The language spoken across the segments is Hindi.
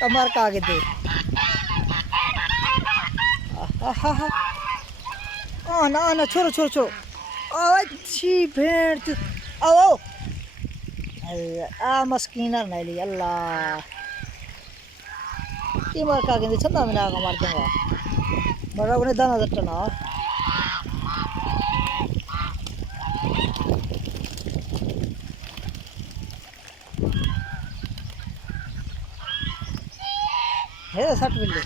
कमर का आगे दे आना छोड़ो छोड़ो छोड़ो अच्छी भेड़ आओ आ मस्कीना नहीं ली अल्लाह ये मार का आगे चंदा में आगा मार दूंगा बड़ा उन्हें दाना दट्टना है सट बिल्ली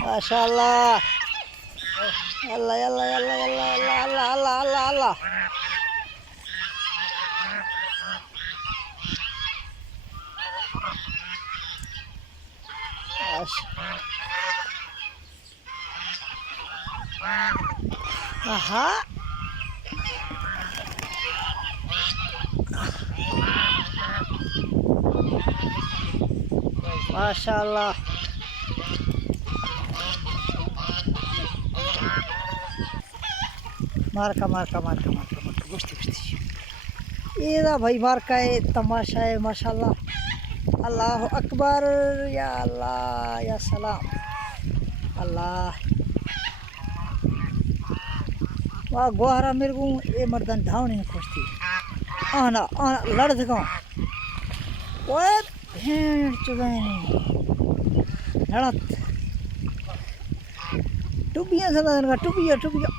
माशाल्लाह अल्लाह अल्लाह अल्लाह अल्लाह अल्लाह अल्लाह अल्लाह अल्लाह aha माशाल्लाह मारका मारका मारका मारका मारका बस्ती बस्ती ये ना भाई मारका है तमाशा है माशाल्लाह अल्लाह अकबर या अल्लाह या सलाम अल्लाह वाह गोहरा मेरे को ये मर्दन धावनी नहीं खोजती आना आना लड़ सका ओए भेड़ चुदानी लड़त टुबियां सदा टुबिया टुबिया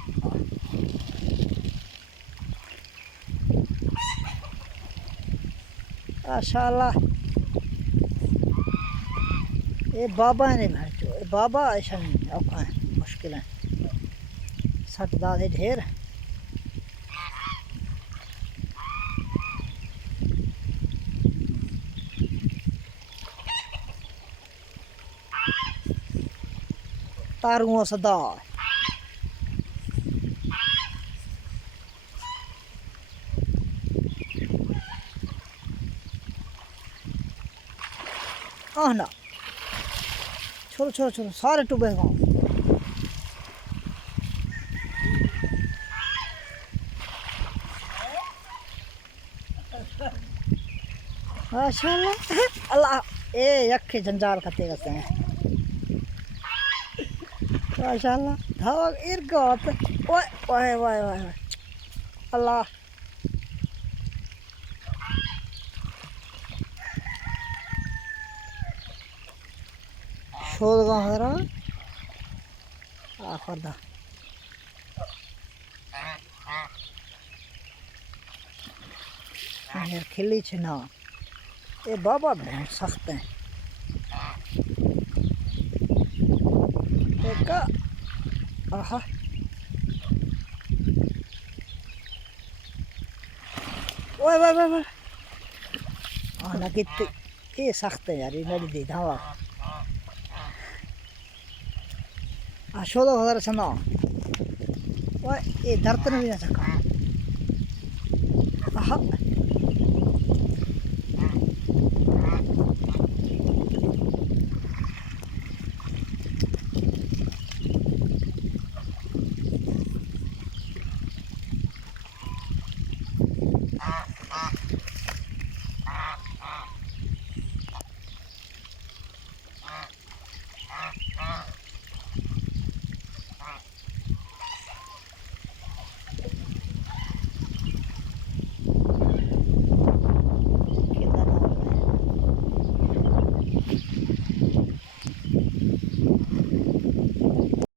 माशाल्लाह ये बाबा ने भेड़ चो ये बाबा ऐसा नहीं औखा है मुश्किल है सट दादे ढेर तारुओं सदा आना छोड़ो छोड़ो छोड़ो सारे टुबे गाँव माशाल्लाह अल्लाह ए यखे जंजाल खते करते हैं माशाल्लाह धावा इरगत ओए ओए ओए ओए अल्लाह शोध गाँव हरा आखिर दा यार खिली छे ना ये बाबा भेड़ सख्त हैं देखा आहा ओए ओए ओए ओए आना कितने ये सख्त है यार ये नड़ी दी धावा शोध हज़ार सना ओए ये दर्द नहीं ना सका आहा